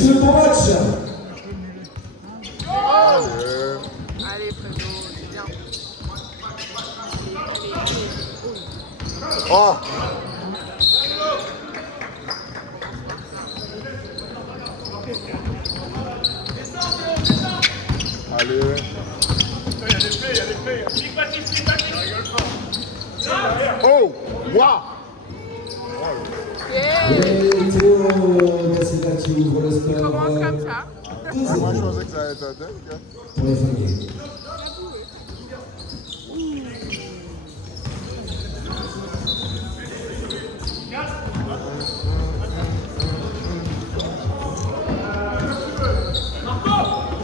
messieurs, bon match. Allez, Fredo, c'est bien. Allez. Oh. Allez. Oh, waouh. Et Théo Gassina qui ouvre le score. Commence comme ça. Moi, je pensais que ça allait être dingue. Pour les Flingués.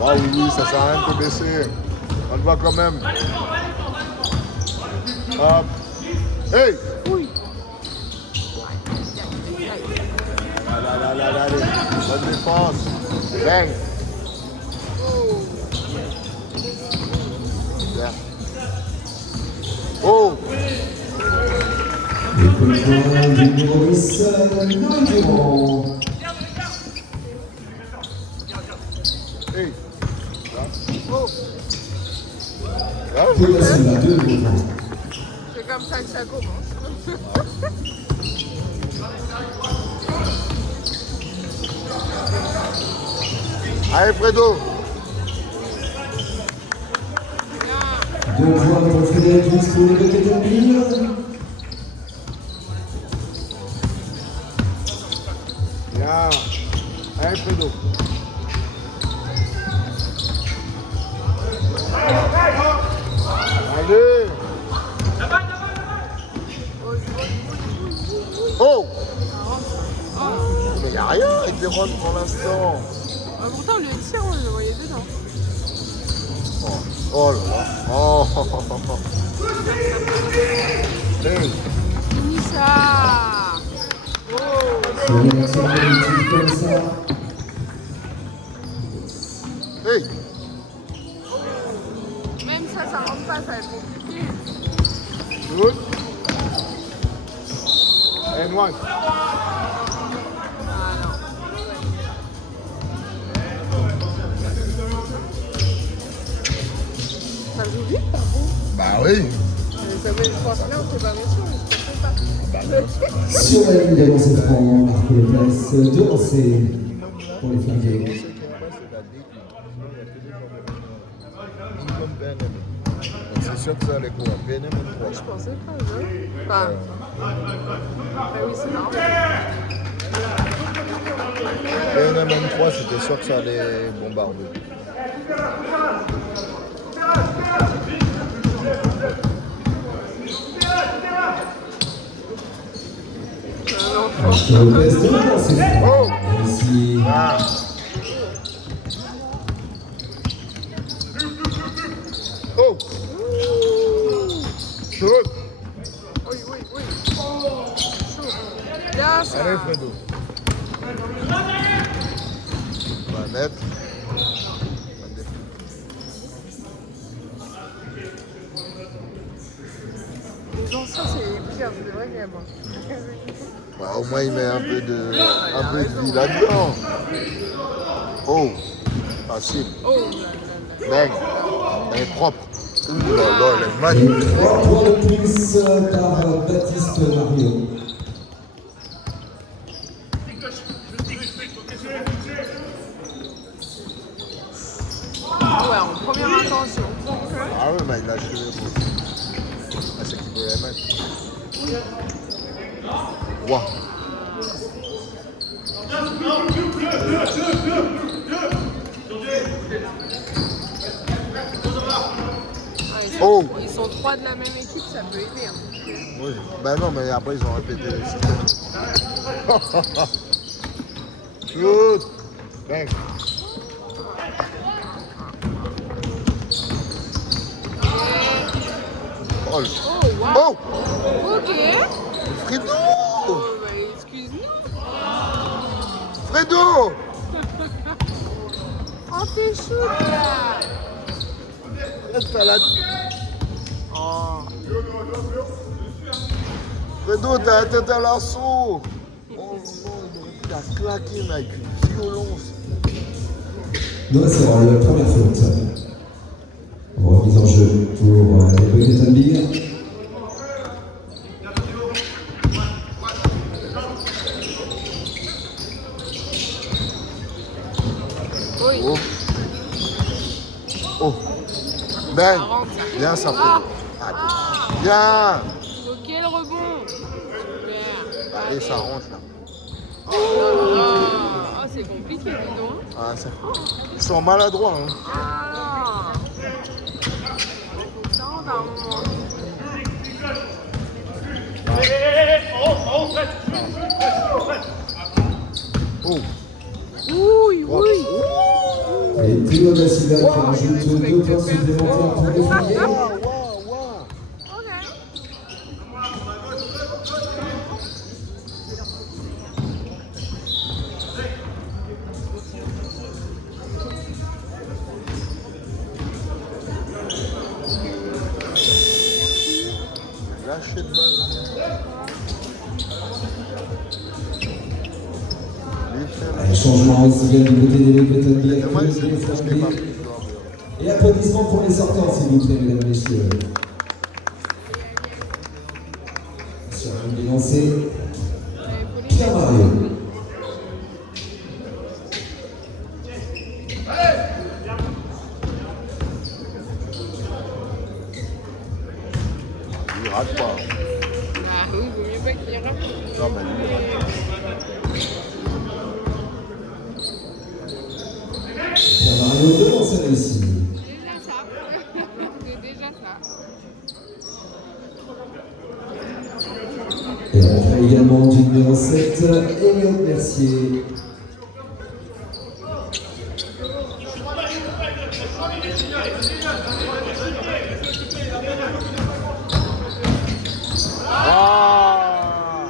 Ah oui, ça sert à rien de baisser. On le voit quand même. Hop. Hey! Oui. Allez. Bonne défense. Bang. Bien. Oh! Et pour le point du numéro 10, Noël Durand. Hey! Oh. Théo Gassina, 2 points. C'est comme ça que ça commence. Allez, Fredo! 2 points pour Frédéric Luis pour le côté de Mille. Bien. Allez, Fredo! Allez! Oh! Mais il n'y a rien avec des runs pour l'instant. Pourtant, le tir, on le voyait dedans. Oh là là. Oh. Hey. Fini ça. C'est une action politique comme ça. Hey. Même ça rentre pas, ça va être compliqué. Good. And one. Ah non. Ça joue vite, par contre. Bah oui. Ça veut, je pense là, on fait pas mention, mais je pense pas. Sur la ligne de lancers francs, Marco Lopez, de lancer pour les Flingués. C'est sûr que ça allait courir. PNM Je pensais pas, non. Enfin. Bah oui, c'est normal. PNM 3, c'était sûr que ça allait bombarder. Marco Lopez de lancer francs. Ici. Ah. Oh. Chaud. Oui. Chaud. Bien ça. Allez, Fredo. Va net. Les anciens, c'est les pires, c'est vrai qu'il y a moins. Bah, au moins, il met un peu de vie là-dedans. Oh. Facile. Oh là là. Bang. Elle est propre. Ouh là là, elle est Et magnifique. 3 points de plus par Baptiste Mario. Ouais, en première intention. Ah oui, mais il a acheté les beaux. Ah, c'est qu'il peut les mettre. Waouh. Oh. Ils sont 3 de la même équipe, ça peut aider. Hein. Oui. Ben non, mais après, ils ont répété les systèmes. Shoot. Bang. Oh. Oh, wow. Oh. Ok. Fredo. Oh, bah, excuse-nous. Fredo. Oh, t'es chou, là. Reste à la... Oh. Fredo, t'as la tête à l'assaut. Oh non, il aurait pu la claquer, mais avec une violence. Noah Serrol, première faute. Remise en jeu pour les Bucket and Beer. Oui. Oh. Oh. Ben, Ça rentre, ça. bien ça, Ah. Pedro. Ah. Bien. Ok, le rebond. Super. Allez, ça rentre là. Oh là là. Ah, c'est compliqué, dis donc. Ah, ça... Ils sont maladroits. Hein. Ah là. Ça rentre à un moment. Oh. Oui, oui. Et Théo da Silva qui rajoute 2 points supplémentaires pour les Fourriers. Waouh. Ok. Lâchez de balle. Un changement aussi bien du côté des Bucket and Beer Moi, que c'est des ce qui m'a Fourriers. plu. Et applaudissements pour les sortants, s'il vous plaît, mesdames et messieurs. Sur une des lancées, Pierre Mario. Il rate pas. Ah oui, vaut mieux pas qu'il rate. Non, mais lui, il rate pas. Pierre Mario devant sa réussite. Déjà ça. C'est déjà ça. Et on fait également du numéro 7, Elliot Mercier. Ah.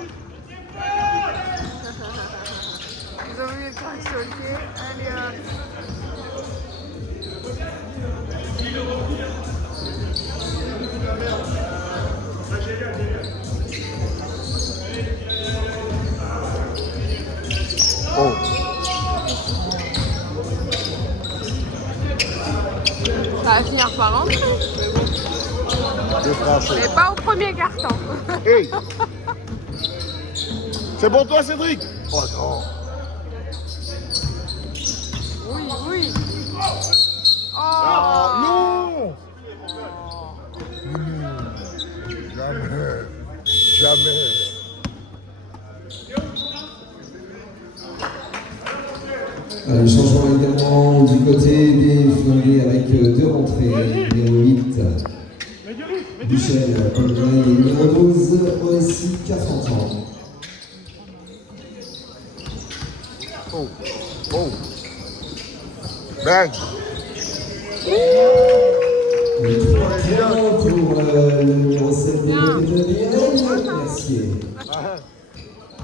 Ils ont voulu être choqués. Allez hop. Oh. Ça va finir par rentrer. Mais bon. Déclenché. Mais pas au premier carton. Hey. C'est bon toi, Cédric? Oh non. Oui, oui. Oh. Ah, non. Jamais. Jamais. Allez, changement également du côté des Fourriers avec 2 rentrées. Numéro 8, Michel Polgray et numéro 12, aussi 40 ans. Oh. Oh. Bang. Et 3 points pour le numéro 7 des Bucket Mercier. Ah.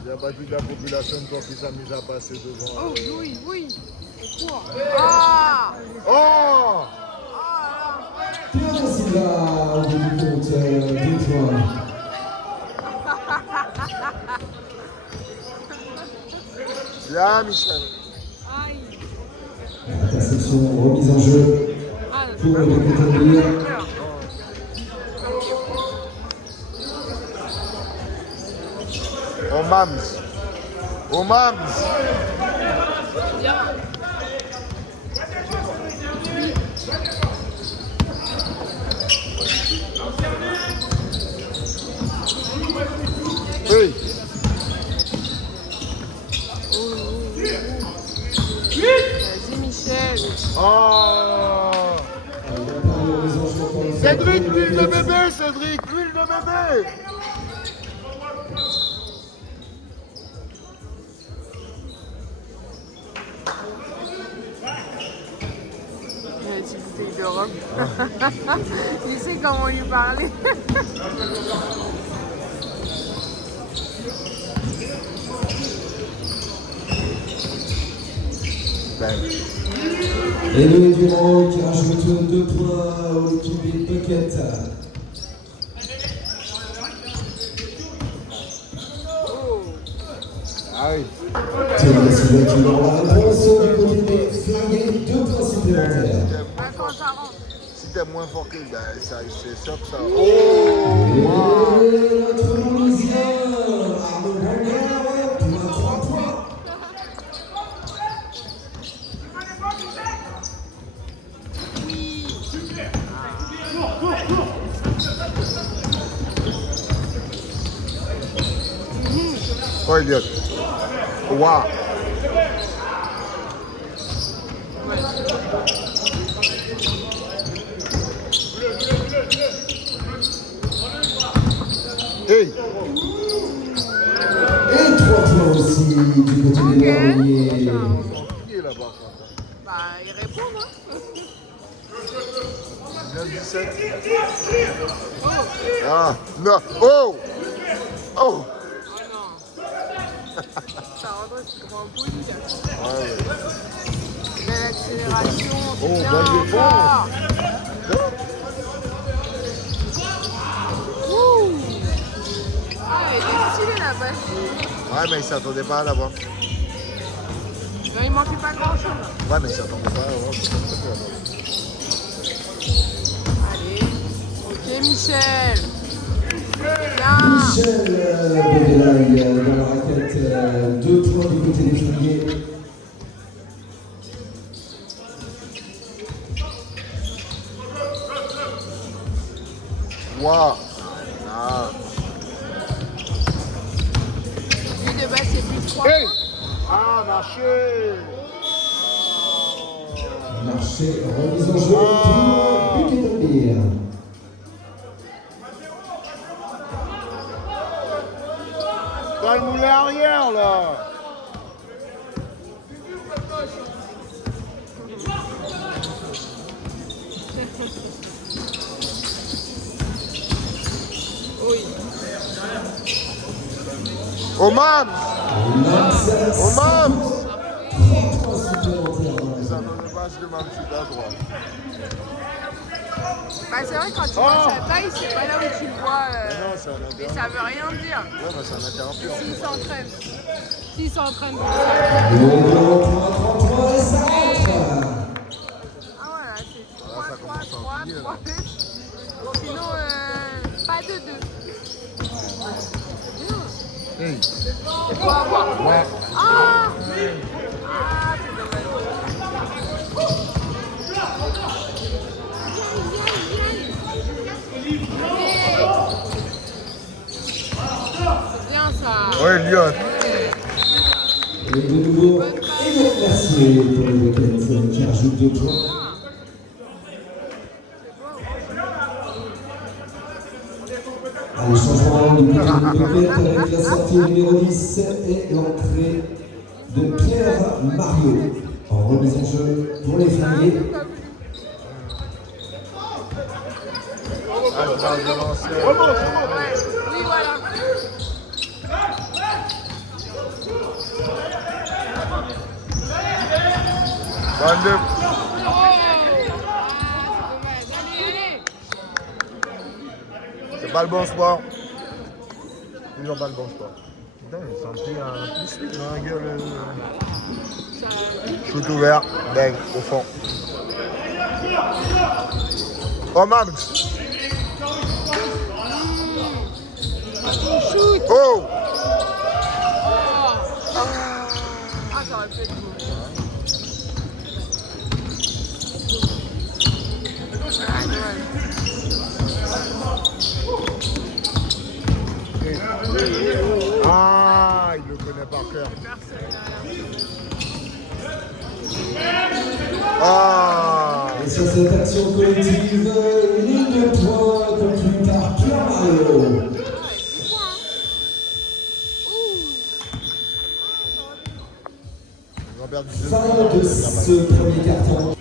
Il n'y a pas toute la population encore qui s'amuse à passer devant. Oh, oui, oui. Au cours. Ah. Oh. Pierre da Silva, au bout du compte, 2 points. Bien, Michel. Aïe. Interception, remise en jeu Ah, pour le Bucket and Beer. Oh mams. Oh mams. bien. Hey. Vas-y, Michel. Oh. Cédric, l'huile de bébé, Cédric, l'huile de bébé. Il a une petite bouteille d'Europe. Il sait comment lui parler. Et Louis Durand qui rajoute 2 points au l'équipe des Bucket. Ah oui. Théo da Silva qui aura la réponse du côté des flingués, 2 points supplémentaires. Quand ça rentre. Si t'es moins fort que ben, c'est sûr que ça. Et notre Louisien, Arnaud Bangard, pour un 3 points. Oh, Elliot. Waouh. Hey. Et 3 points aussi du côté des Marronniers. Qui est là-bas? Bah, il répond, hein. Bien 17. Ah, non. Oh. Oh. Oh non. Ça rentre, c'est comme un poli, là. Ouais. Belle accélération, c'est Oh, bien belle défense. encore. Ouh. Ah, il est stylé, la balle. Ouais, mais il s'attendait pas à l'avoir. Non, il manquait pas grand-chose. Ouais, mais il s'attendait pas à l'avoir. Allez. Ok, Michel. Bien. Michel Bedelaï dans la raquette, 2 points du côté des flingués. Waouh. Ah. Lui de base, c'est plus 3 Hey. points. Ah, marché. Marché, remise en jeu pour Buquet. Pas le moulin arrière, là. Oui. Oman. Oman. 3 points supplémentaires dans la Ça zone. ne passe de même sud à droite. Bah, c'est vrai, quand tu vois sa taille, c'est pas là où tu le vois. Non, ça n'a Mais ça veut rien dire. Ouais, mais ça n'interrompt S'il s'entraîne. S'il s'entraîne. Le numéro pour un 3 points et ça rentre. Ah voilà, c'est 3, ça 3, commence à 3, enfiler, 3. Sinon, pas de 2. Hey. C'est pour avoir. Ouais. Ah, c'est dommage. C'est bien ça. Ouais, Lyon. Et de nouveau, Enoch Mercier pour les Buckets qui rajoute 2 points. Allez, changement du côté des Buckets avec la sortie au numéro 10 et l'entrée de Pierre Mario en remise en jeu pour les flingués. Ah, je vais lancer. Ouais, oui, voilà. Bande. C'est pas le bon sport. Toujours pas le bon sport. Putain, il s'en pris un plus dans la gueule. Shoot ouvert, bang, au fond. Oh, Max. Shoot. Oh. Ah, ça aurait pu être beau. Ah, dommage. Ah, il le connaît par cœur. Ah. Et sur cette action collective, ligne de points conclue par Pierre Mario. Ils ont perdu Fin de ce premier carton.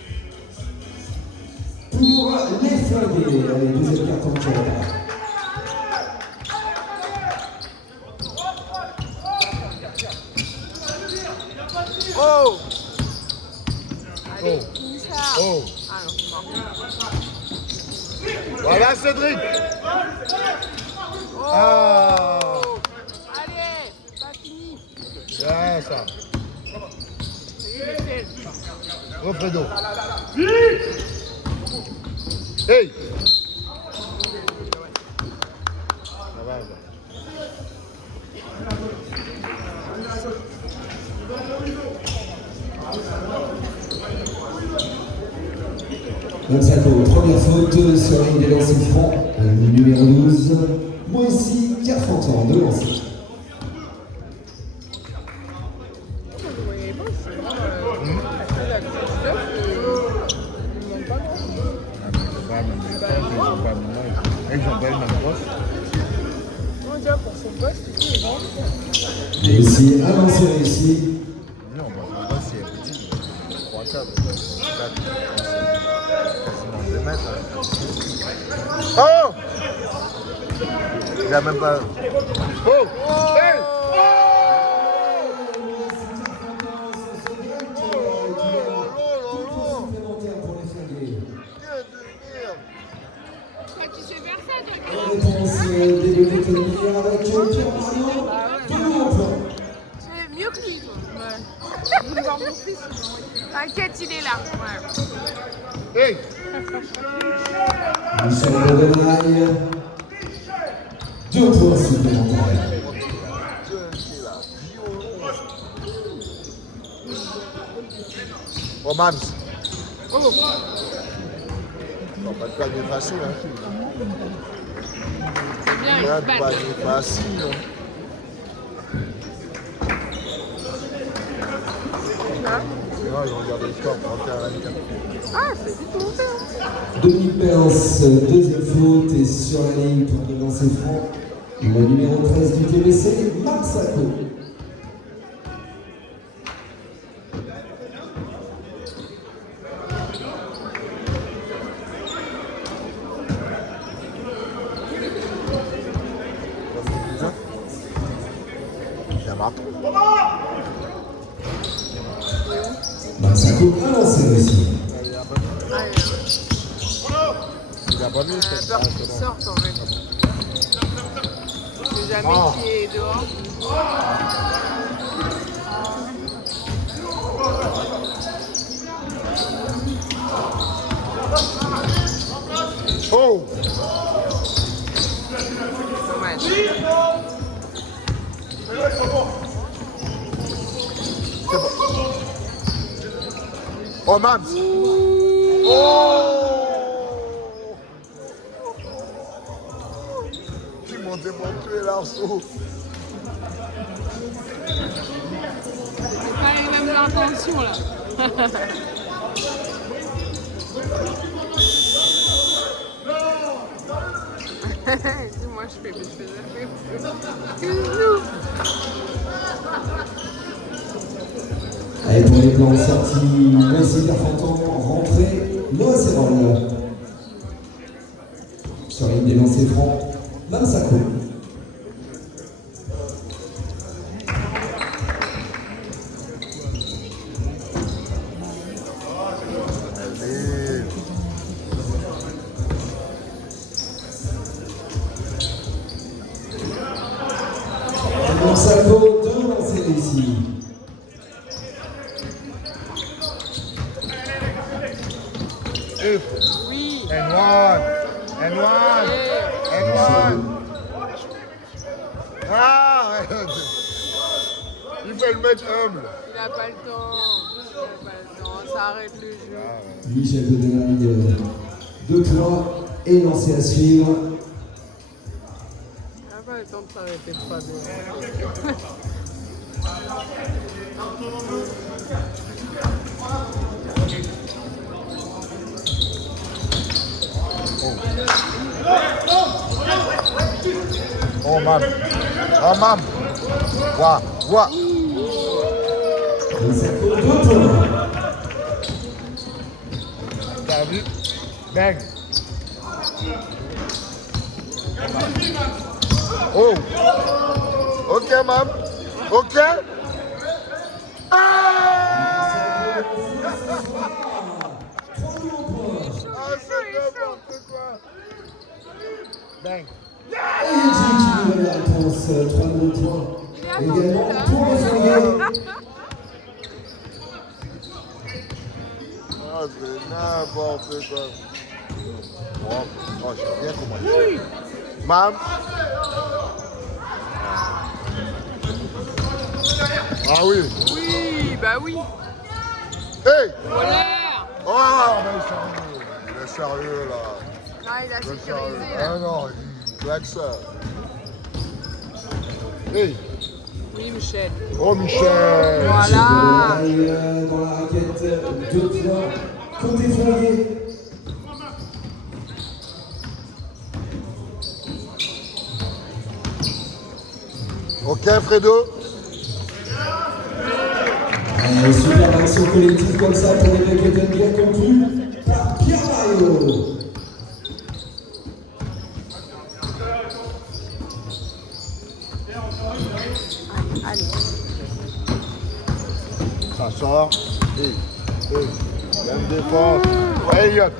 Pour les flingués, allez, deuxième carton de Pierre. Oh. Allez, finis ça. Oh. Ah non, c'est mort. Voilà Cédric. Oh. Ah. Allez, c'est pas fini. Bien ça. Il est fait. Refredo. Hey! Ça va, ça. Gonzalo, première faute sur la ligne des lancers francs, numéro 12, Moïse Carfantan de lancer. Vous voyez pas, c'est vraiment la petite il manque pas grand. Ils ont pas le même poste. Moi, déjà, pour son poste, il est grand. Et ici, un lancer réussi. Non, mon poste c'est petit. 3 4 quasiment 2 mètres. Oh! Il a même pas. Oh! Hey! Tu sais faire ça, toi, Réponse des deux détenus avec Pierre Mario. c'est mieux que lui, toi. Ouais. Je vais voir mon fils. T'inquiète, il est là. Ouais. Hey! Michel Bodenaille. 2 points supplémentaires. Oh, Mams! Oh. On va pas gagner facile, hein? C'est bien, On il va se pas bat. gagner facile, hein? Non, ils regardent le score, 31-24. Ah, c'est vite monté. Hein. Dominique Perce, deuxième faute et sur la ligne pour de lancer franc. Le numéro 13 du TBC, Marc Sacco. Il a marqué. Marc Sacco, un lancer réussi. Ah, Il a pas mis, j'ai c'est peur qu'il sorte, en fait. Je sais jamais qui est dehors. Oh! Dommage. Oh, Mams! Oh! Ils m'ont démonté l'arceau. C'est pas les mêmes intentions, là. Dis-moi, je fais Excuse-nous. Allez, pour les plans sortis, Moïse Carfantan, rentrée, Noah Serrol. Sur la ligne des lancers francs, Marc Sacco. Allez. Marc Sacco, 2 lancers réussis. Oui. And one. Ah! Il fait le match humble. Il n'a pas le temps. Il n'a pas le temps. Ça arrête le jeu. Michel Bodenaille, 2 points et lancé à suivre. Il n'a pas le temps de s'arrêter de pas bien. Oh, Mam. Oh, Mam. Wa. Et Sacco, 2 points. T'as vu? Bang. Oh. Ok, Mam. Ok. Ah! C'est n'importe quoi. Bang. Et Jim qui nous donne la réponse, 3 nouveaux points. Également pour les Flingués. c'est n'importe quoi. Oh, je sais bien comment il fait. Mam. Ah oui. Oui, bah oui. Hey. Polaire. Oh, mais il est sérieux là. Ah, il a Il est sécurisé sérieux. là. Ah non, il claque ça. Hey. Oui, Michel. Oh, Michel. Voilà. Médaille dans la raquette, 2 points, côté Flingué. Ok, Fredo. Super action collective comme ça pour les mecs étaient bien conclus par Pierre Mario. Allez. Ça sort. Hey. Même défense. Elliot.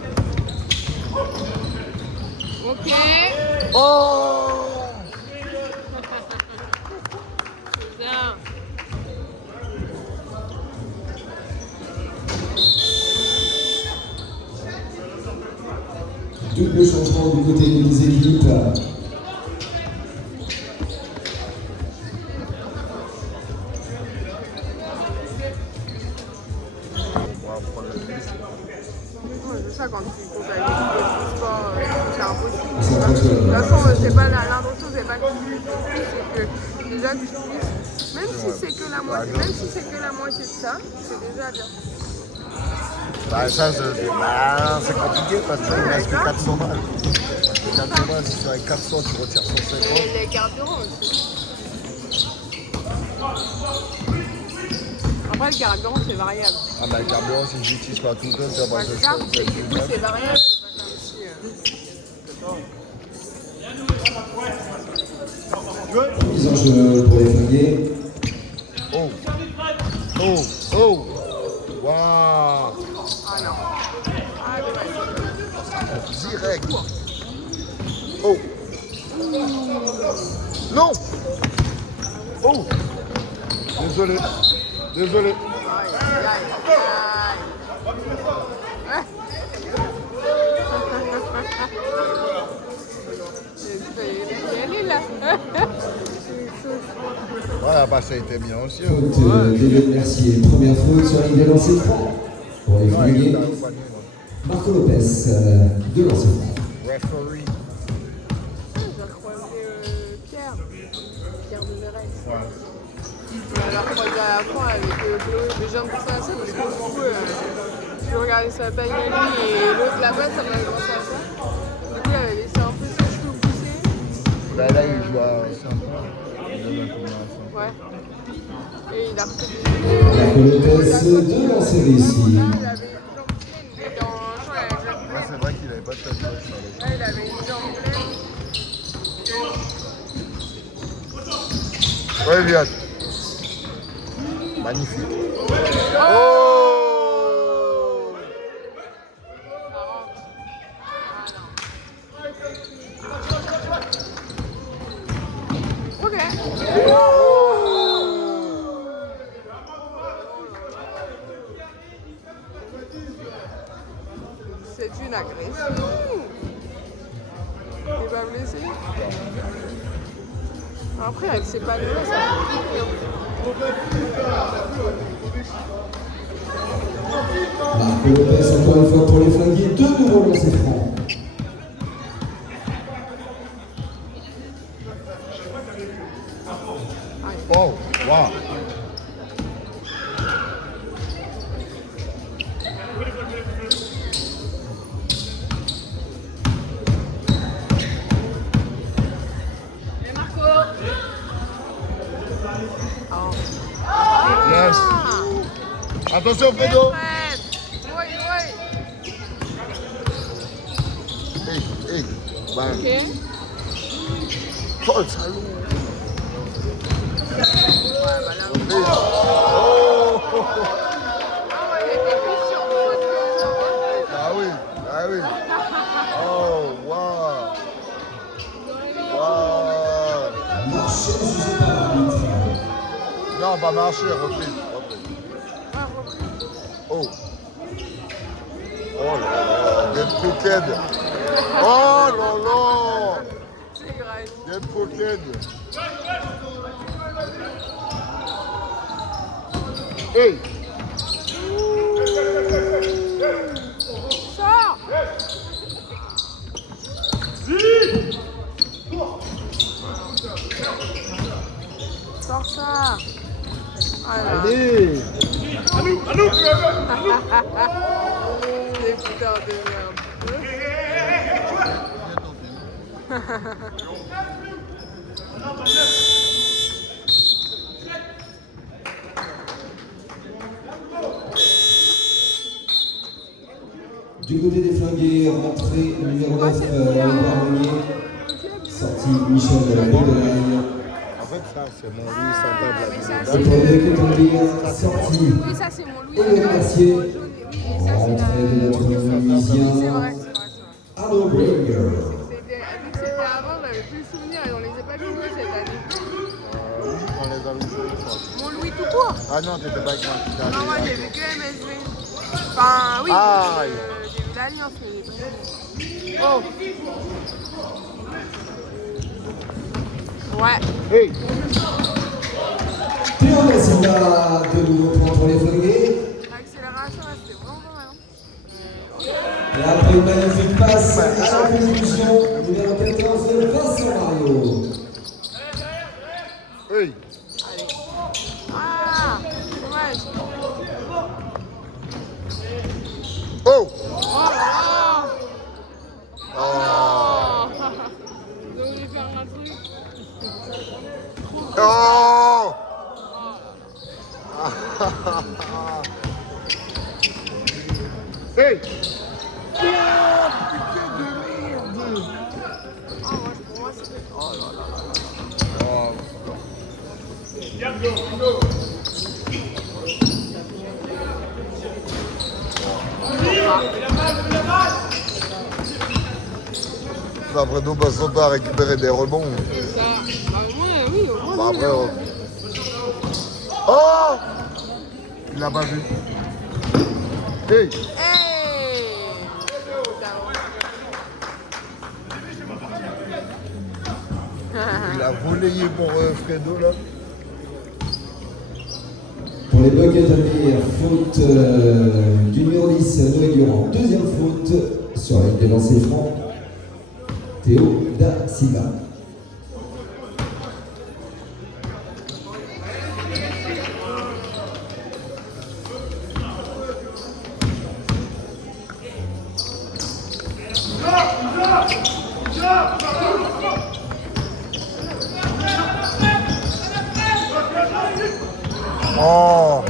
Ok. Oh. Bien. Double changement du côté des équipes. C'est ça quand tu comptes avec l'équipe de sport, c'est impossible. C'est De impossible. toute façon, c'est pas l'intention, c'est pas que tu c'est que déjà tu puisses, même si c'est que la moitié, même si c'est que la moitié de ça, c'est déjà bien. Bah, ça, c'est compliqué parce que ça ne reste que 400 balles. 400 balles, si tu avec 400, tu retires 150. Et les carburants aussi. Après, le carburant, c'est variable. Ah, bah, le carburant, si je l'utilise pas tout le temps, ça va Ouais, se c'est ça, c'est que du coup, c'est variable. C'est pas comme si. Mise en jeu pour les Flingués. Oh. Waouh. Ah non. Ah, dommage. Direct. Oh. Non. Oh. Désolé. Aïe, aïe, aïe. Ouais. Elle est là. Voilà, bah, ça a été bien aussi. Faute d'Eliott Mercier. Première faute sur l'idée lancer franc pour les Flingués. Marco Lopez de lancer franc. Referee. J'ai recroisé Pierre de Verrès. Ouais. On l'a recroisé à la fin avec Chloé. Mais je viens de penser à ça parce que du coup, je regardais sa paille à lui et l'autre là-bas, ça m'avait pensé à ça. Du coup, il avait laissé un peu ses cheveux pousser. Bah, là, il joue à 5 points. Ouais. Et il a repris Marco Lopez de lancer réussi. il avait une jambe pleine. Il était en champ, il avait une jambe Ouais, pleine. c'est vrai qu'il avait pas de tatouage. Là, il avait une jambe pleine. Ouais, Eliott. Magnifique. Oh. Ça rentre. Voilà. Ok. C'est une agression. T'es pas blessé? Après, avec ses panneaux, ça fait Marco Lopez encore une fois pour les Flingués. De nouveau lancé franc. Oh, wow. Yes. Attention, Fredo. Oui, oui. Hey, bang. Ok. Oh, le salaud. Ouais, bah là. Hey. Oh. Ah ouais, il était plus sur faute que sur faute. Ah oui. Oh, wow. Marché jugé par l'arbitre. Non, pas marcher, reprise. Ouais, repris. Oh. Oh là là, get crooked. Oh là là. C'est grave. Get crooked. Hey. Sors. Sors ça. Voilà. Allez. Des putains de merde. Du côté des flingués, rentrée numéro 9, Baronier. Sortie Michel de la Baudelaire. En fait, ça, c'est mon Louis Santa mais ça, Bla. Et pour le Quétampire, sortie Oui, ça c'est mon Louis. Hélène Mercier. Oui, et ça c'est Rentrée de notre c'est vrai, musicien c'est vrai. Arnaud Bringer. Vu que c'était avant, j'avais plus le souvenir et on les a pas loués cette année. Oui, on les a loués, je crois. Mon Louis tout court. Ah non, t'étais pas avec moi. t'étais Non, moi avec- j'ai vu que MSV. Enfin, oui, Ah, j'ai vu l'Alliance, mais. Oh! Ouais. Hey. Théo Da Silva, de nouveau point pour les flingués. L'accélération, là, c'était vraiment pas mal. Hein. Et après une magnifique passe à la conclusion, numéro 14, Vincent Mario. Hey. Allez. Ah! Dommage. Oh. Oh là là! Oh. Oh! Ils ont voulu faire un truc. Oh. Hey. Oh, moi, pour moi, c'était. Oh là là là. Oh. Après nous, passons pas à récupérer des rebonds. Et ça. Bah, moi, oui, au moins. Bah après, oh. Il l'a pas vu. Hey. Hey! Il a volayé pour Fredo là. Pour les Buccaneers, faute du numéro 10, Noé Durand. Deuxième faute sur la ligne des lancers francs, Théo Da Silva. Oh.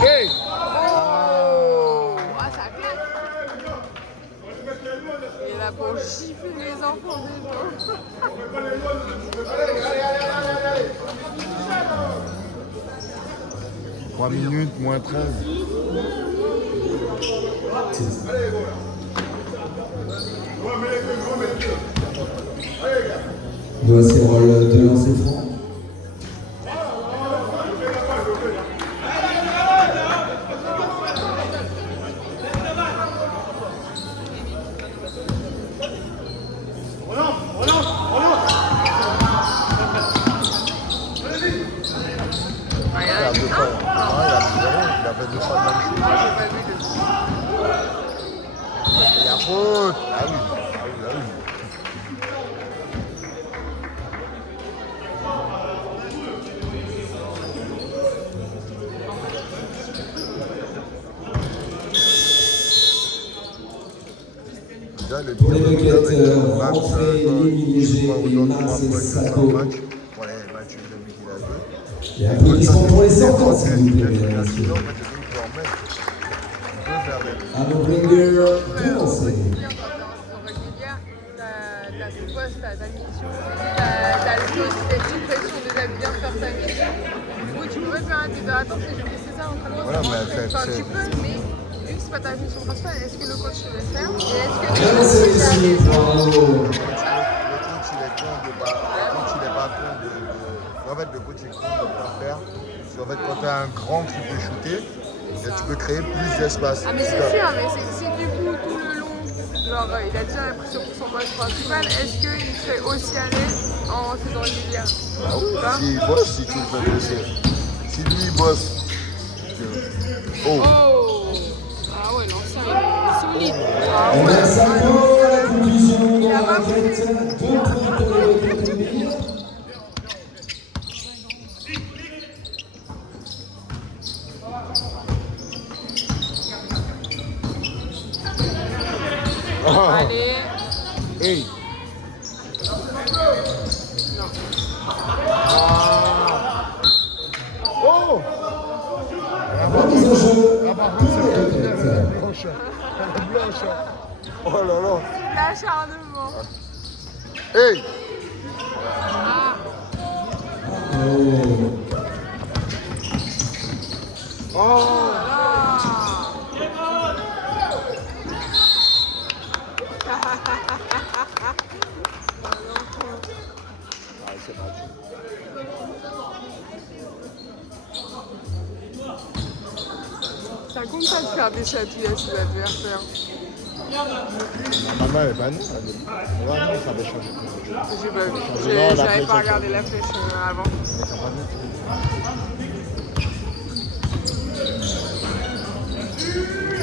Hey. Oh! Ah, ça claque! Et là, pour gifler les enfants des gens. 3 minutes, moins 13. Noah Serrol de lancer franc. Ah, il y Il en a a deux qui- fois. Non, il a fait zéro. Il a fait deux fois le même Moi, j'ai pas vu de. chose. Il y a faute. Ah oui. Ah oui, ah oui. Déjà, les Pour les deux Buckets, avec le match, rentrée, Émile Léger et Max Sato. Pour les matchs de lui qu'il a joué. Et applaudissements pour les sortants, s'il vous plaît, mesdames et messieurs. Sinon, en fait, c'est lui qui peut en mettre. Il peut faire des. Arnaud Bringer de lancer. T'as tes postes, t'as ta mission, t'as le chose, t'as une pression déjà de bien faire ta mission. Du coup, tu peux faire un petit peu attendre, c'est ça en train de Voilà, mais enfin, c'est- tu peux, mais vu que c'est pas ta mission principale, est-ce que le coach te laisse faire? Et est-ce que Bien lancé ici pour Arnaud. Le coach, il est con de pas. Le coach, il est pas con de. En fait, le coach est con de pas faire. Parce qu'en fait, quand t'as un grand qui peut shooter, Et tu peux créer plus d'espace. Ah mais c'est sûr, mais si du coup tout le long, genre il a déjà l'impression pour son boss principal, est-ce qu'il serait aussi à l'aise en faisant le billard? Ah oui, s'il bosse, si tu le fais bosser. Si lui il bosse. Oh. Oh. Ah ouais, l'ancien il est solide. Ah Et ouais. bien, ça vaut la conclusion de la raquette. 2 points pour le Catamir. Allez. Hey. Non. Oh. Remise au jeu Ah par pour contre, les c'est raquettes. la blanche. La blanche. Oh là là. L'acharnement. Hey. Ah. Oh. Oh. Ah. Ah, c'est match. Ça compte pas de faire des chatouilles à ses adversaires. Maman elle est pas née. Ouais, non, ça avait changé. J'ai pas vu. Non, la J'avais flèche, pas regardé la flèche avant. Mais ça va pas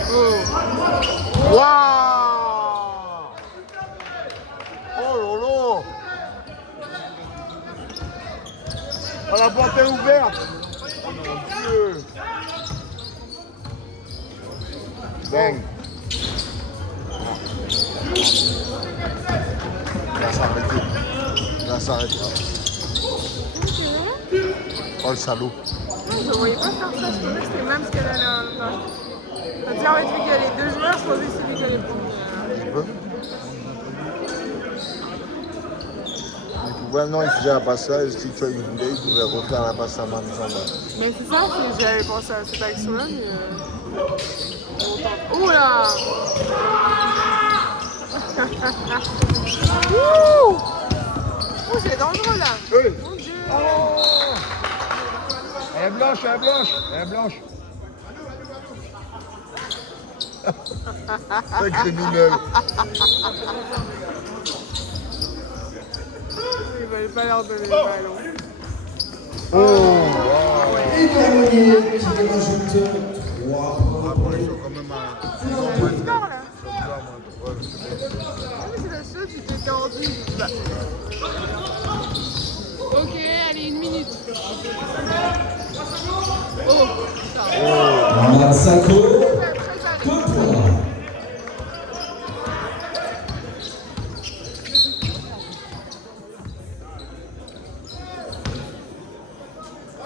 Oh. Waouh. Oh lolo. Oh, la porte est ouverte. Oh mon Dieu. Bang. Il va s'arrêter. Il va s'arrêter. Oh le salaud. Je ne voyais pas faire ça, je pensais que c'était même ce qu'elle allait en même temps. C'est-à-dire, en fait, vu qu'il y a les deux joueurs, je pensais que c'est lui qui allait prendre. Tu peux? Ouais, non, il faisait la passe là, et si tu as une idée, il pouvait refaire la passe à Manzamba. Mais c'est ça, j'avais pensé à cette action-là, mais. Ouh là. Ouh. Ouh, c'est dangereux là. Hey. Mon Dieu. Oh. Elle est blanche, elle est blanche, elle est blanche. Un criminel. Ils veulent pas leur donner le ballon. Oh. Et Carolier qui rajoute 3 points pour les Ils sont quand même à... C'est le score là. C'est la seule, tu t'es 48. Ok, allez, 1 minute. Oh, ça. Matsako, 2 Très points.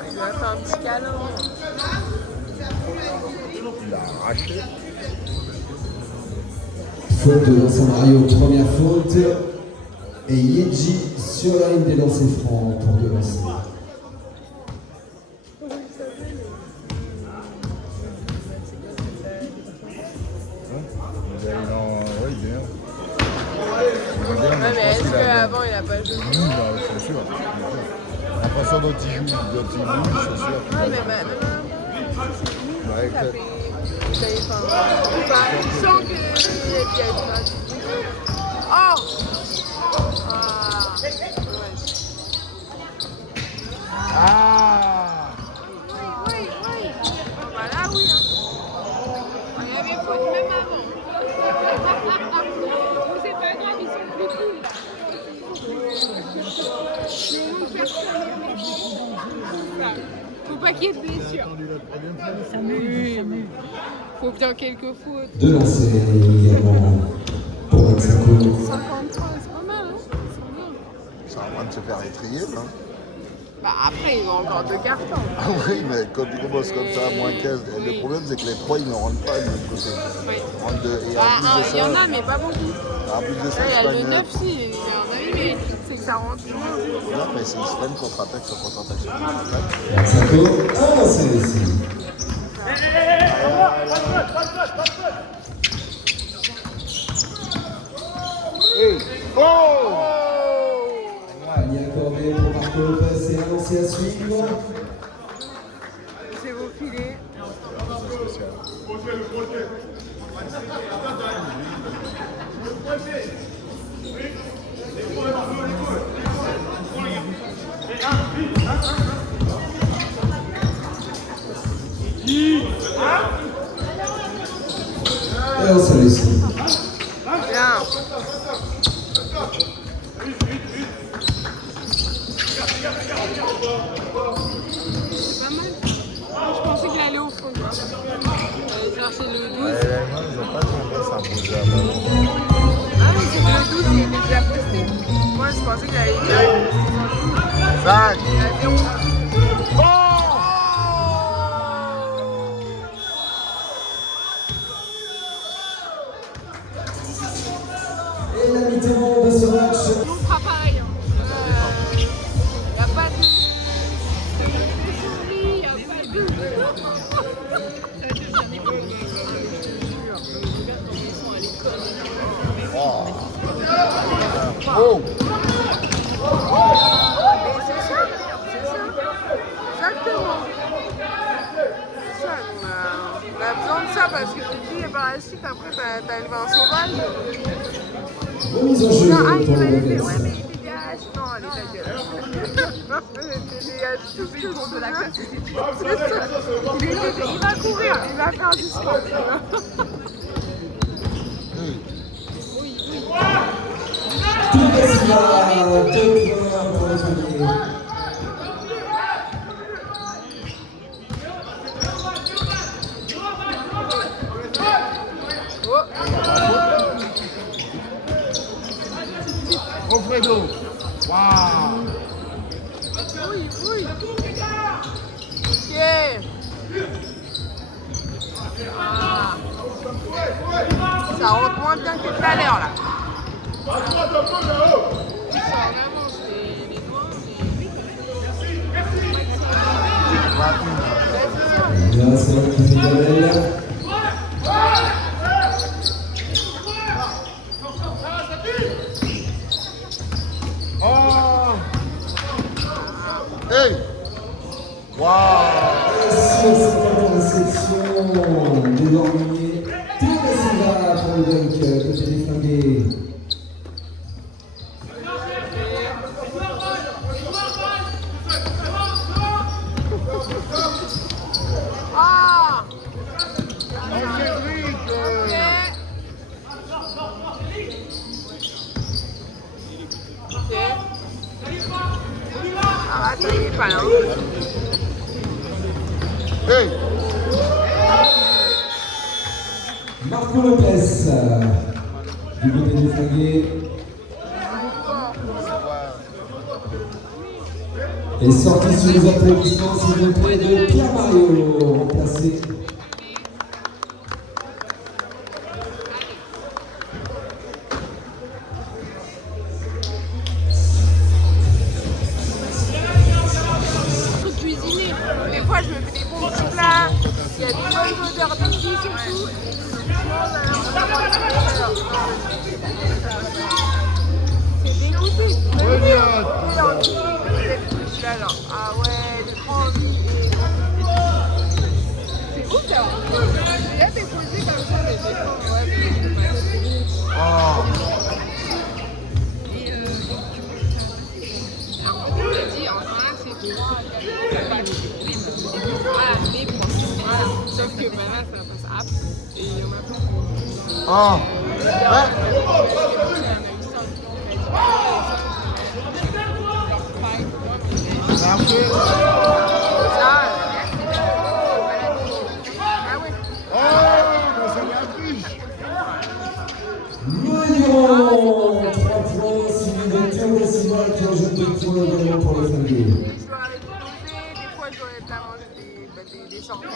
Il va faire un petit câlin. Il a arraché. Faute de Vincent Mario, première faute. Et Yeji sur la ligne des lancers francs pour devancer. Ouais, mais est-ce qu'avant il a pas joué? C'est sûr. La façon dont il joue, c'est sûr. Ouais, mais maintenant, Ouais, ça fait. Ça y est, enfin. Je sens qu'il y a du match. Oh! Ah! Dommage. Ah. Oui, oui, oui. Bah là, oui. Hein. Il y avait faute même avant. C'est pas grave, ils sont plus cool. Faut pas qu'il y ait de blessures. Oui. Faut bien quelques fautes. 2 lancers également pour Matsako. 53, c'est pas mal, hein? C'est bien. C'est en train de se faire étrier, là. Bah après, ils ont encore 2 cartons. Ah oui, mais quand tu commences comme ça à moins 15, et le problème c'est que les 3 ils ne rentrent pas de l'autre côté. Oui. Ils rentrent deux. Et Bah, en plus de il y en ça, a, mais pas beaucoup. en plus de ça, Là, il y a le Espagne, 9, si, il y en a eu, mais c'est que ça rentre moins. non, mais c'est Espagne contre-attaque sur contre-attaque sur contre-attaque. Matsako, un lancé ici. Hey. Oh. Panier accordé pour Marco Lopez et un lancé à suivre. C'est vos filets. Et on s'est réussi. Bien. Je pensais qu'il allait au fond. Il allait chercher le 12. Ouais, non, ils ont pas tendance à bouger à Ah, mais c'est le 12 qui était déjà posté. Moi, je pensais qu'il allait direct. Zach! Et la mi-temps de ce match. On fera pareil. Il n'y a pas de souris, il n'y a pas de... Oh! Et c'est ça. Exactement. C'est ça, on a besoin de ça parce que tu dis, et par la suite, après, t'as élevé un sauvage. Remise en jeu Non, pour il les m'a dit, Buckets. ouais, mais il était DH. Non, allez, ta gueule. Il était DH, tout ce que de la classe. C'est ça. Il va courir, il va faire du sport. Tout est là, 2 points pour les Familles. Oh, Fredo! Waouh! Oui. Ok. Ah. Ça rentre moins bien que tout à l'heure là. Ça vraiment, c'est les doigts, Bien, c'est là qui fait Gaël. Oh! Hey! Waouh! Et sur cette réception des Dormiers, Théo Silva pour le dunk côté des Flingués. Ah. Cédric! Ok. Ah, ça y est, pas là. Hey! Marco Lopez du côté des Flingués est sorti sous les applaudissements, s'il vous plaît, de Pierre Mario, remplacé. Cuisiner. Des fois, je me fais des bons petits plats. Il y a des bonnes odeurs d'épices et tout. C'est dégoûté. Je suis là, genre, ah ouais, j'ai trop envie. C'est ouf d'avoir. J'ai déjà déposé comme ça, mais j'ai faim. Ouais, mais je sais pas. Oh! On a dit, enfin, c'est 3 voilà, les points. Voilà. Sauf que maintenant, ça passe après. Et il y en a plus. Oh! Merci! Mignon, 3 points, suivi de Théo Silva qui ajoute 2 points également pour les Flingués. Des fois, j'aurais pas mangé des sorties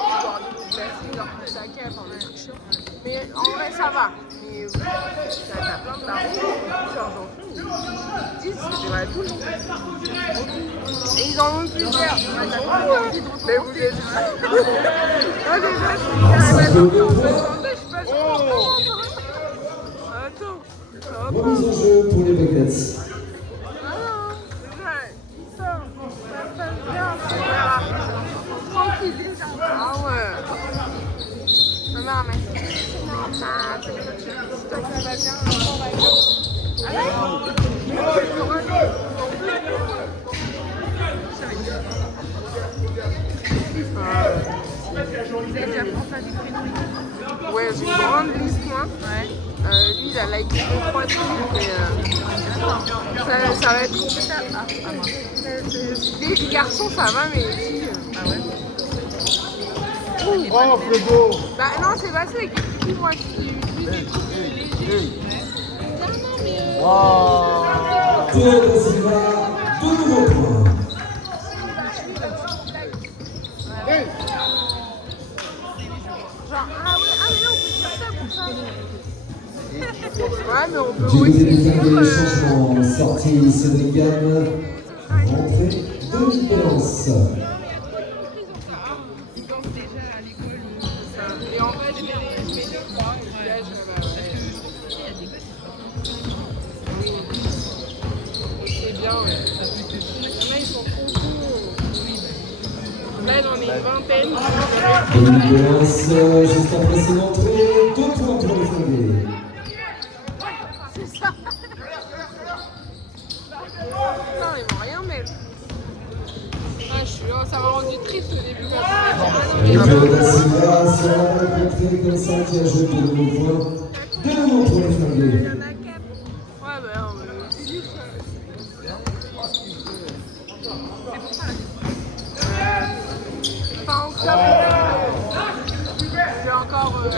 classiques, genre du saké, enfin, mais en vrai, ça va. Mais t'as plein de barreaux, ils disent que c'est vrai tout le monde. Et ils en ont plusieurs. Mais vous êtes... Moi, déjà, je suis je suis pas sûre. Attends, ça va pas. Remise en jeu pour les Buckets. Tranquille. Ah ouais. Ça Toi, ça va bien, on va bien. Ah ouais, j'ai une grande liste, moi. Ouais. Lui, il a liké 2-3 trucs et ça va être compliqué. Les garçons, ça va, mais les filles. Ah ouais. Oh, Flobo! Bah non, c'est pas ça, avec les filles, moi, je suis plus des trucs légers. Wow! Théo da Silva, 2 nouveaux points. Genre, ah ouais, là, on peut dire ça pour ça. Ouais, mais on peut Du côté aussi des dire. flingués, changement. Sortie Cédric Gann. Rentrée Denis Bélance. Ils dansent déjà à l'école. Et en vrai, je mets 2-3 et puis là, je vais. Oui. C'est bien, ouais. Là, ils sont trop cool. Là, j'en ai une vingtaine. Denis Bélance, juste après son entrée, 2 points pour les flingués. C'est ça. Non, ils vont rien mettre. Ah, ça m'a rendu triste au début. Et Théo da Silva sera rencontré comme ça qui a joué de nouveaux points. 2 nouveaux pour les flingués. Ouais, bah non, mais c'est juste ça. Fin octobre, j'ai encore. Et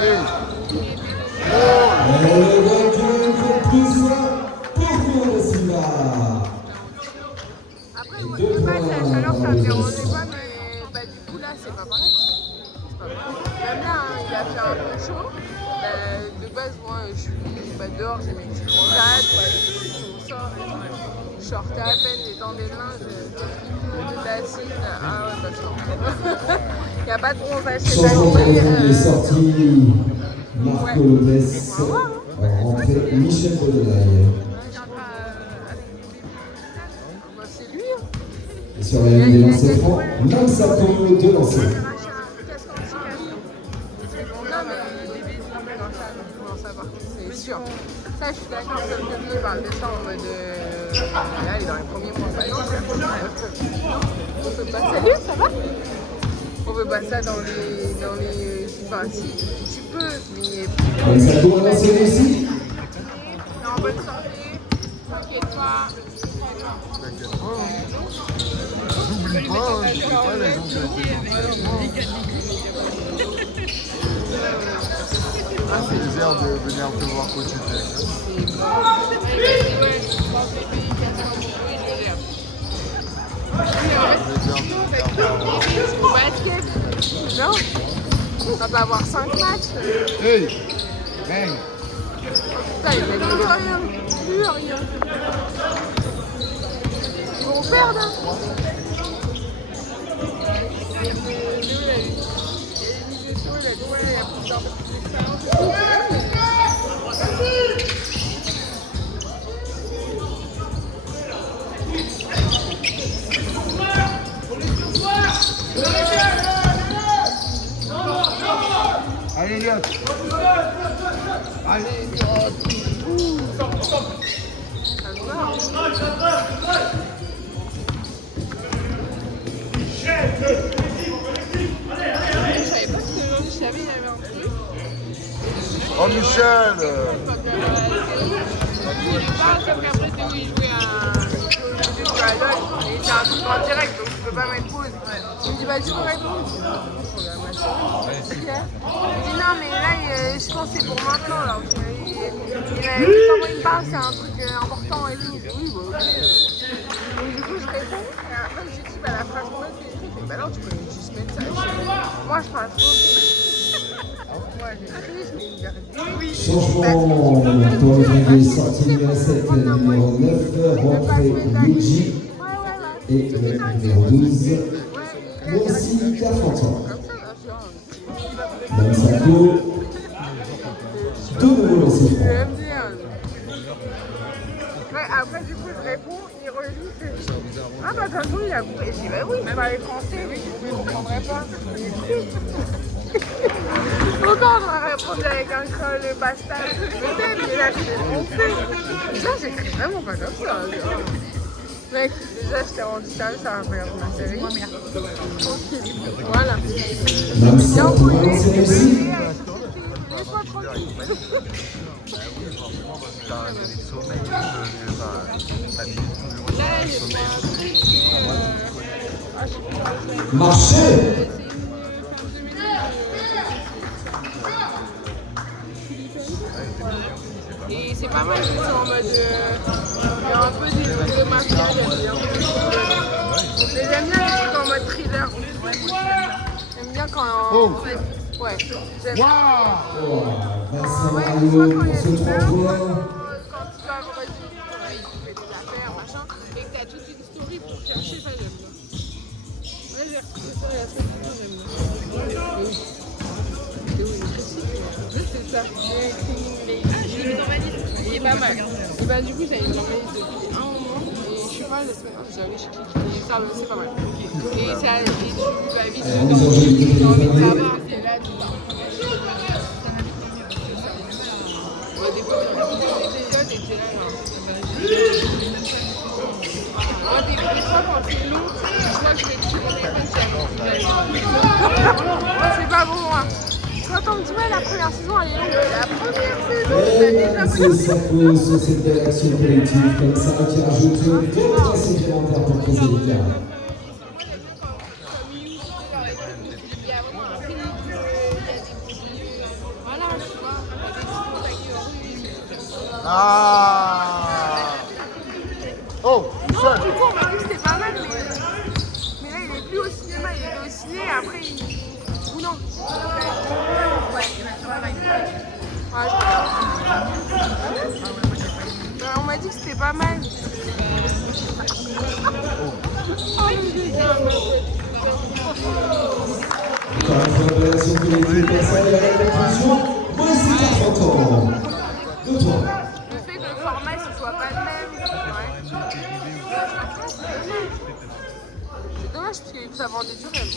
le vainqueur une fois de plus pour Théo da Silva. Après, moi, de base, la chaleur, ça me dérangeait pas, mais bah, du coup, là, c'est pas pareil. C'est pas pareil. Même là, hein, il a fait un peu chaud. De base, moi, je suis dehors, j'ai mes petits brossades, on sort, je sortais à peine, j'étendais le linge, de l'acide. Ah ouais, bah, je sors. Il n'y a pas de bronzage chez Changement pour les flingués, la sortie Marco Lopez. Rentrée Michel Baudelaire. C'est lui, hein. Et sur la ligne des lancers francs, même ça pour de lancer. Non, mais non, ça par contre, c'est sûr. Ça, je suis d'accord, comme que lui parle de ça en mode. Là, il est dans les premiers mois. Bah non, on peut pas. Salut, ça va? On veut pas ça dans les. Enfin, si, tu peux, mais. Même ça pour lancer aussi. En bonne santé, t'inquiète pas. J'oublie pas les gens qui ont été c'est bizarre de venir te voir coacher. Basket, non? On va avoir 5 matchs. Hey! Bang! Putain, il fait plus rien. Plus rien. Ils vont perdre. Hein. Allez, Elliot! Allez, Je savais, il y avait un truc. oh, Michel! Il parle comme qu'après Théo il jouait à LOL et c'est un truc en direct donc je peux pas mettre pause. Il me dit bah tu peux répondre. Je dis non, ok. Il me dit non mais là je pense que c'est pour maintenant alors. Comment il parle c'est un truc important et tout. Je dis oui bah ok. Donc du coup je réponds et après je lui dis bah la phrase complète c'est écrit. Il fait bah non tu peux juste mettre ça. Moi je parle trop. Moi j'ai écrit, je mets une virgule. Changement pour les flingués, sortie numéro 7, numéro 9, rentrée Luigi. Et le numéro 12, Nancy Carpentier. Même Sako, 2 nouveaux lancers francs. Ouais, après du coup je réponds, il relit, fait. Ah Ah bah de toute façon il a goûté. Je dis bah oui, je parlais français, mais je ne comprendrais pas. Autant on va répondre avec un creux de pasta, peut-être, mais là je l'ai trompé. Déjà j'écris vraiment pas comme ça. Mec, déjà je t'ai rendu service à regarder ma série. Tranquille. Voilà. Bien posé, laisse-moi tranquille. Marchez. Et c'est pas mal, c'est en mode. Il y a un peu des trucs de mafia, j'aime bien. Mais j'aime bien les trucs en mode thriller. J'aime bien quand. Ouais, j'aime bien. Vincent Ouais, Mario soit quand pour il y a ce des 3 meurtres, points. quand tu vas voir il fait des affaires, machin, et que t'as toute une story pour chercher, ça j'aime bien. Ouais, j'ai retrouvé ça il y a 5 jours, j'aime bien. C'est où une critique? C'est ça. Je l'ai mis dans ma liste. Il est pas mal. Et bah du coup, j'avais mis dans ma liste depuis un moment, et je sais pas, la semaine dernière, j'allais chez Kiki, et ça, c'est pas mal. Et ça, et tu vas vite dedans, t'as envie de savoir, c'est là, tout ça. Ouais, des fois, il y a des épisodes et t'es là, genre. Moi, des fois, quand c'est long, je crois que je vais tuer les personnes. C'est pas bon, moi. Quand on me dit, ouais, la première saison, elle est longue. La première saison, Et c'est ça cause sur cette belle action collective comme ça qui rajoute 2 points supplémentaires pour poser l'écart. Ah. Oh, Non, du coup, on m'a dit que c'était pas mal, mais là, il est plus au cinéma, il est au ciné, et après, il. Ou non. Ouais, je regarde. On m'a dit que c'était pas mal. Encore une fois, belle action collective comme ça, il y a la conclusion. Moi, c'est 40 ans. 2 points. Le fait que le format ne soit pas le même. Ouais. C'est dommage parce que ça vendait du rêve.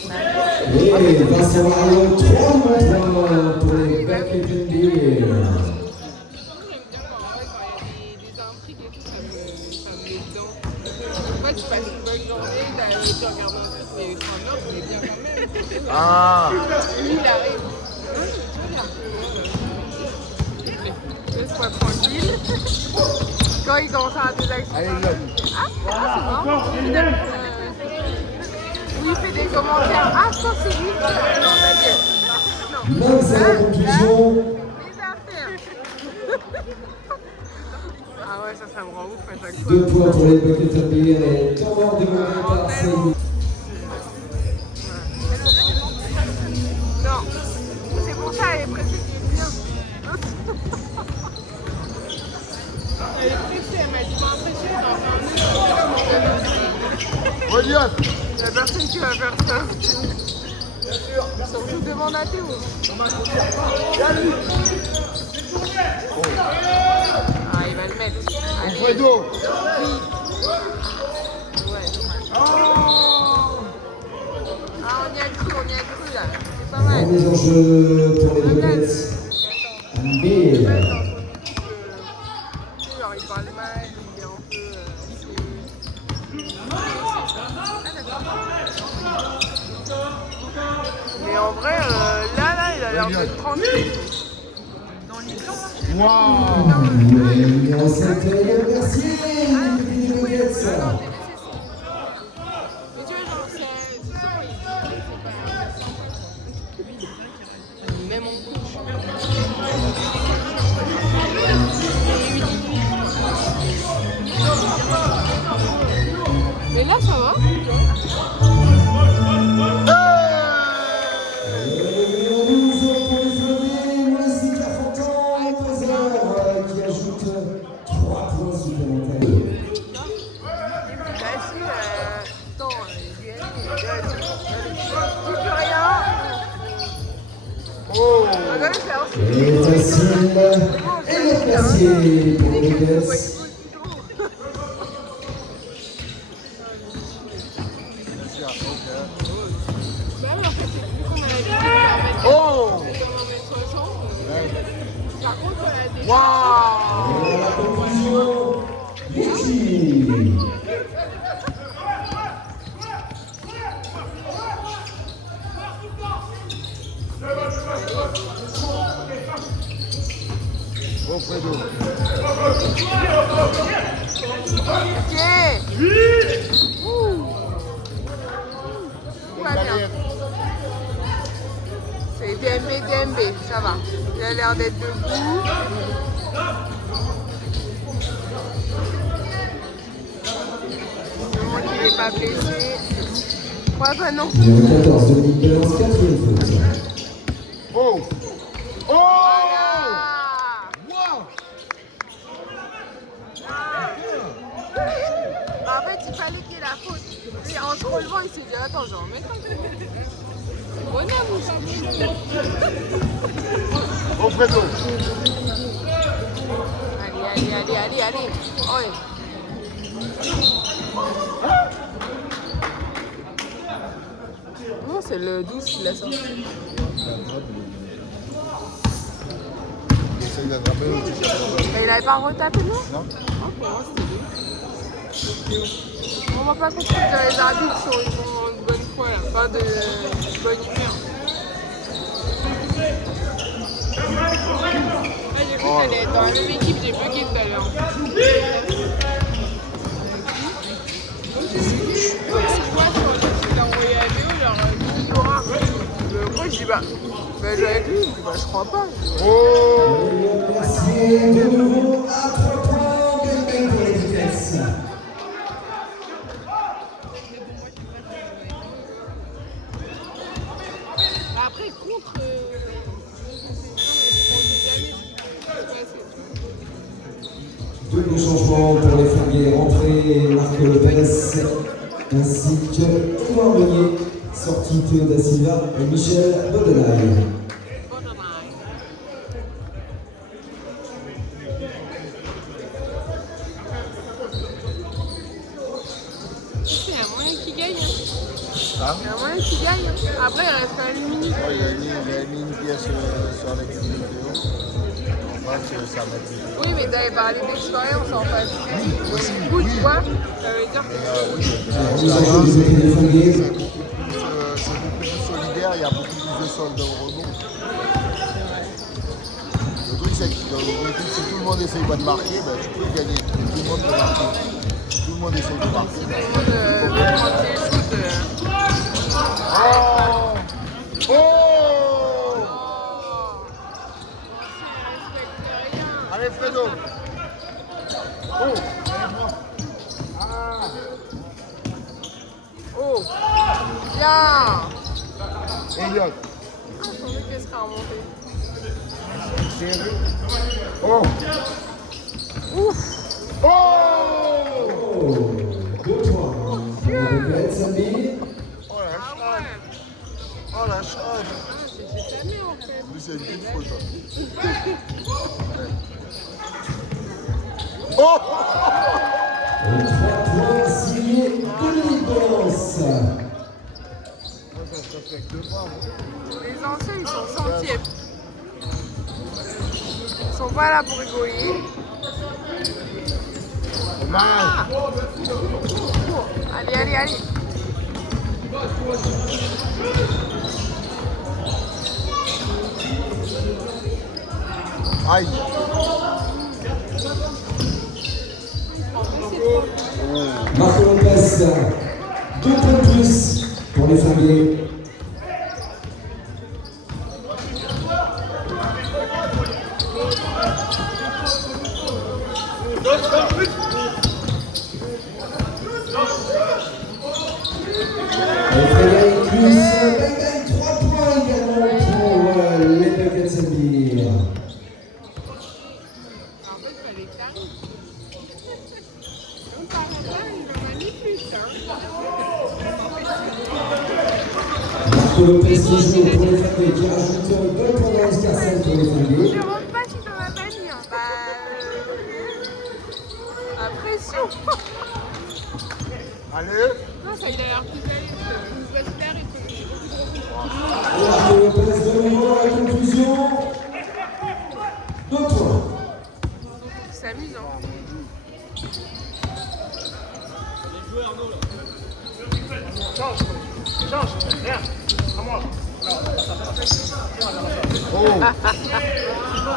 Et Vincent Mario, 3 points pour les Back and Beer. J'aime bien quand il y a des intrigues et tout, ça me met dedans. Après, tu passes une bonne journée, tu regardes un truc, mais enfin, non, on est bien quand même. ah. Lui, il arrive. Laisse-moi tranquille. Quand il commence à avoir des actions. Allez, Lyon. Ah, c'est marrant. Où il fait des commentaires. Ah, je pense que c'est lui. Non, t'inquiète. Non. Même c'est la conclusion. Les affaires. Ah ouais, ça me rend ouf à chaque fois. 2 points pour les Back and Beer et temps démontré par Saïd. Non, c'est pour ça, elle est pressée qu'il vient. Elle est pressée, elle m'a dit pas impressionnée, t'en fais un autre. Oh, Lyon. La personne qui va faire ça. Surtout demande à Théo. Ah, il va le mettre. Allez. Alfredo. Ouais. Ah, on y a cru là. C'est pas mal. Mise en jeu pour les Buckets. Beer. Genre, il parle mal, il est un peu. Mais en vrai, là, il a l'air d'être tranquille. Waouh. Numéro 7, Léo Mercier, des Buckets. Mais tu vois, genre, c'est ça, même en couche. Mais là, ça va. Numéro 12 pour les Slovènes, voici Carpentin, qui ajoute 3 points supplémentaires. Bah si, attends, il dit plus rien. Oh. Et facile. Et le Mercier pour les Buckets. Waouh! Et à la conclusion, Richie. Oh, Fredo. Ok! Ouh. Tout va bien. C'est DMB, ça va. Il a l'air d'être debout. Du moment qu'il n'est pas blessé. Ouais, bah non. Numéro 14, Dominique Balance, 4e faute. Oh! Oh! Voilà! Wow! Bah, en fait, il fallait qu'il y ait la faute. Et en se relevant, il s'est dit attends, je vais en mettre un. Bonhomme, ça. Oh, Fredo. Allez. Ouais. Non, c'est le 12 qui l'a sorti. Il essaye d'attraper le t-shirt. Mais il n'avait pas retapé, non? Non? Non, pour moi, c'était lui. On va pas contredire les arbitres sur une bonne foi, là. Pas de bonne humeur. Ah, j'ai cru qu'elle allait être dans la même équipe, j'ai bugué tout à l'heure. C'est quoi sur le truc qu'il a envoyé à Léo, leur Laura? Moi, je dis bah je vais avec lui, il me dit bah je crois pas. Oh! Merci de nouveau à 3 points. Bang pour les vitesses. Après, contre. Double changement pour les Fermiers. Rentrée Marco Lopez ainsi que Édouard Meunier. Sortie Théo da Silva et Michel Bodenheim. Il y a moyen qu'il gagne. Hein? Il y a moyen qu'il gagne. Après, il reste quand même une minute. Ouais, il a mis une pièce sur la carte vidéo. En fait, ça m'a dit. Oui, mais t'avais parlé d'expérience en fait. Du coup, tu vois, ça veut dire que. Mise en jeu du côté des Fermiers. C'est beaucoup plus solidaire, il y a beaucoup plus de soldes de rebond. Le truc, c'est que si tout le monde essaye pas de marquer, ben, tu peux gagner. Tout le monde peut marquer. Tout le monde essaye de marquer. Tout le monde veut prendre ses shoots. Oh! Oh! Allez, Fredo! Oh! Ah! Oh! Bien! Elliot! Ah, je pensais qu'elle serait remontée. Thierry! Oh! Ouf! Oh! Oh, 2 points. Pour Sambi. Oh la Ah chatte! ouais! Oh la chatte! Ah, c'est jamais en fait. Lui, c'est une petite faute. Oh! Et 3 points signés Dominique Balance. Les anciens, ils sont centièmes. Ils sont pas là pour rigoler. Ah! Allez. Aïe! Marco Lopez, 2 points de plus pour les Fermiers. Les Fermiers plus Bang 3 points également pour les Buckets Sambi. En fait, il fallait que t'arrives. On parle à ça, il en a mis plus. Marco Lopez qui joue pour les Fermiers, qui rajoute 2 points dans l'escarcelle pour les Je Fermiers. ne demande pas si t'en as pas mis. Hein. La pression. Allez! Non, ça, il a l'air plus à l'aise. Il va se faire et tout. Marco Lopez de nouveau à la conclusion. 2 points. amusant.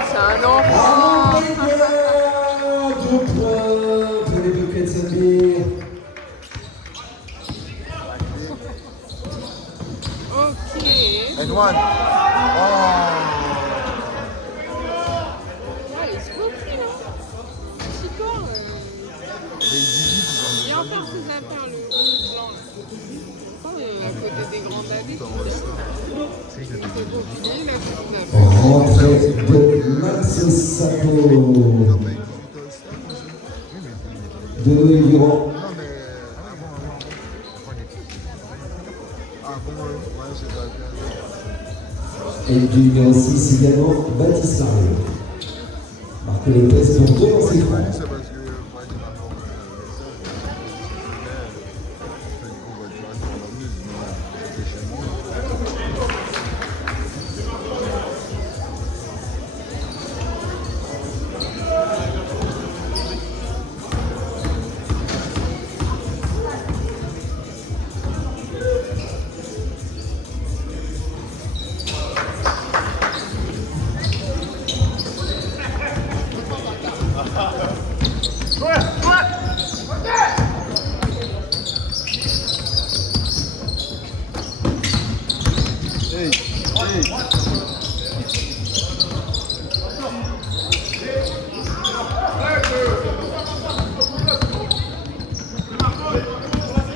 C'est un enfant. Deux points pour les Buckets Samir. Ok. And one. Ouais, il se faufile, hein. Chico, viens faire ses affaires, le blanc, là. Oh, à côté des grandes années, il s'est faufilé, il a fait une affaire. Rentrée de Max Sapo. De Noé Durand. Non, mais. Ah, bon, ouais, c'est pas bien. Et du numéro 6 également, Baptiste Mario. Marc Lopez pour deux lancers francs. C'est parce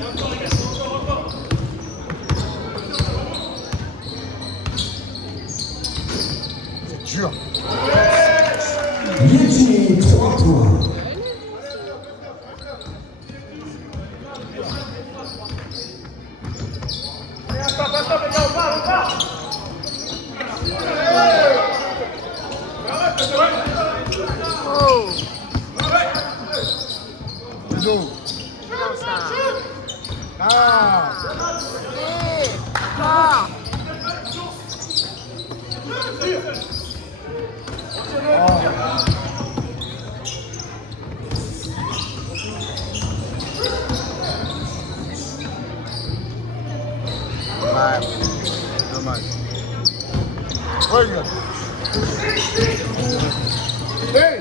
que moi, j'ai maintenant dur. Yeti, 3 points. Oh, Ludo. comment ça? Ah. Allez, fort. Ouais. Dommage. Regarde. Hey.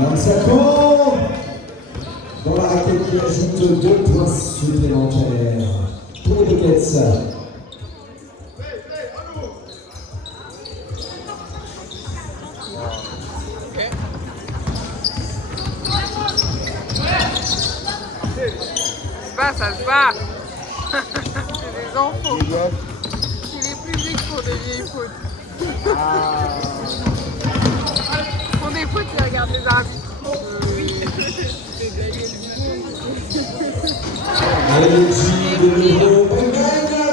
Mansapo dans la raquette qui ajoute 2 points supplémentaires pour les Buckets. Ok. Ça se bat. C'est des enfants. Il est plus vite pour des vieilles fautes. Pour des fautes, ils regardent les arbitres. Allez, J de numéro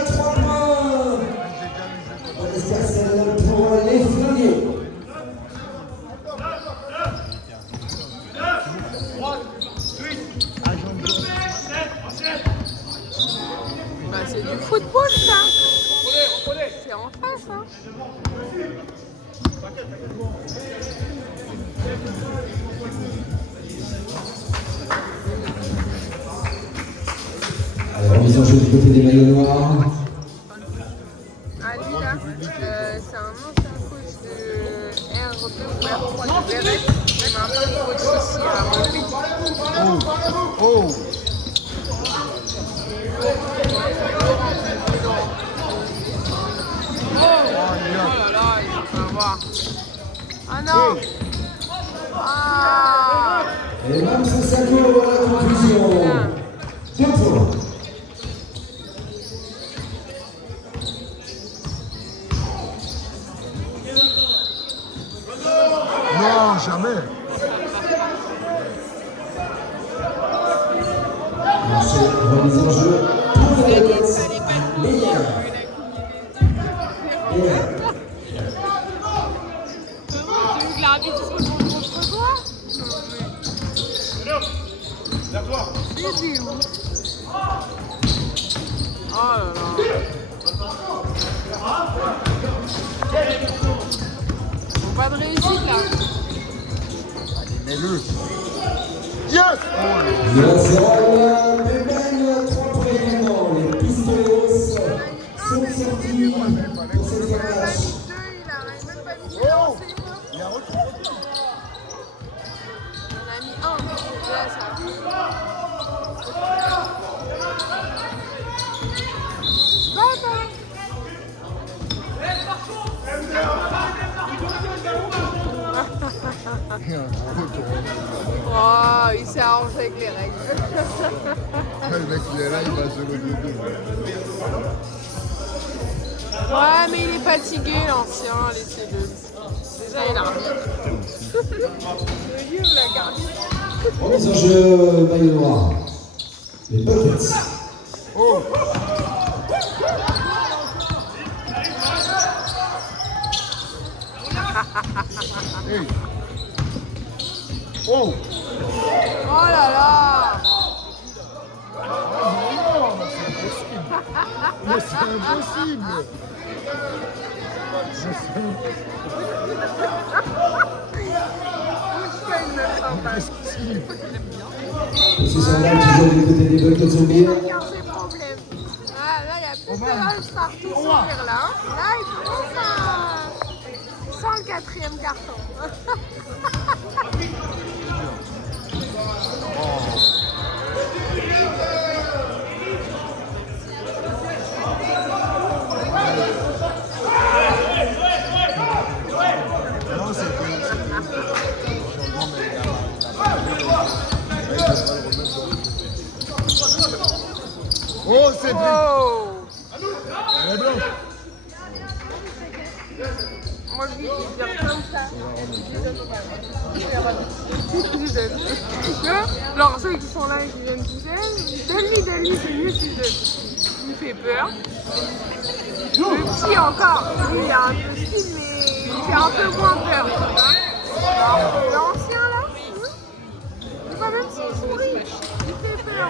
3 points. Escarcelle pour les Flingués. Bah, c'est du football, ça. C'est en face, hein. Alors, mise en jeu du côté des maillots noirs. Ah, lui, là, c'est un ancien coach de R2 ou R3 de Beret. Et maintenant, il coach ici à Montpellier. Oh. Oh là là, il va voir. Ah non! Ah! Et Max Sapo à la conclusion. 2 points. Non, jamais. Remise en jeu pour les Buckets. Meilleur. Meilleur. Tu veux que l'arbitre se retourne contre toi? C'est du où? Oh là là. Bon, pas de réussite là. Mets-le. Yes! Grâce Bébène, 3 points également. Les Pistoleros sont sortis pour ce match. Il a même pas mis de lancer. Il a retour. On a mis un. Là, ça. Oh, il s'est arrangé avec les règles. Le mec, il est là, il va se lever. Ouais, mais il est fatigué, l'ancien, laissez-le. Déjà, il a remis. Le lieu, la garde. Remise en jeu, maillot noir. Les Buckets. Oh! Hey! Oh! Oh là là! Mais c'est impossible! Qu'est-ce qu'il fait? C'est son match toujours du côté des Buckets au biais. Regarde ses problèmes. Ah, là, il y a plus de rush partout sur là. Là, il commence à... sans le quatrième carton. Non, c'est oh, c'est bien! Oh! Elle est blanche! Moi, je dis, il vient comme ça. Alors, ceux qui sont là et qui viennent toucher, donne-lui, c'est mieux qu'il donne. Il me fait peur. Le petit encore, lui, il a un peu style, mais il fait un peu moins peur. Alors, l'ancien là, c'est pas même s'il sourit, il fait peur.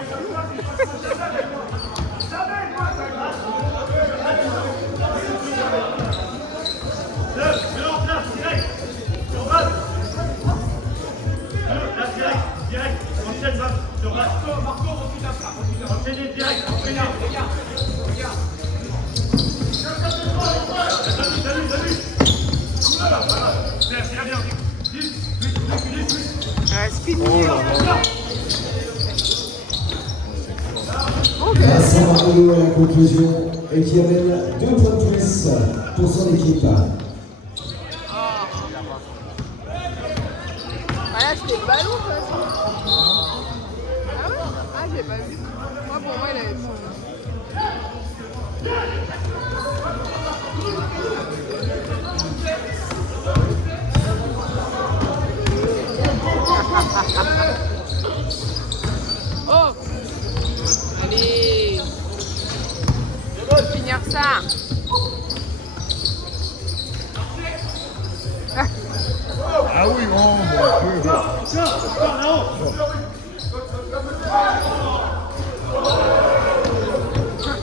Vincent Mario à la conclusion et qui amène 2 points de plus pour son équipe. Ah là, c'était le ballon, quoi. Ah ouais? Ah, je l'ai pas vu. Moi, pour moi, il avait fait. Oh! Allez! On va finir ça! Ah oui, oh mon Dieu!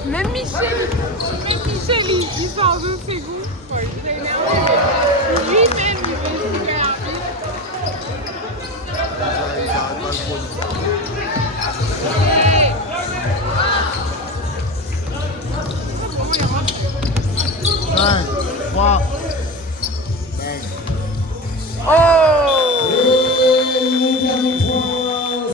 Même Michel, il sort de ses goûts. Ouais, il est énervé, mais lui-même, il veut super rapide. Allez. 5, 3,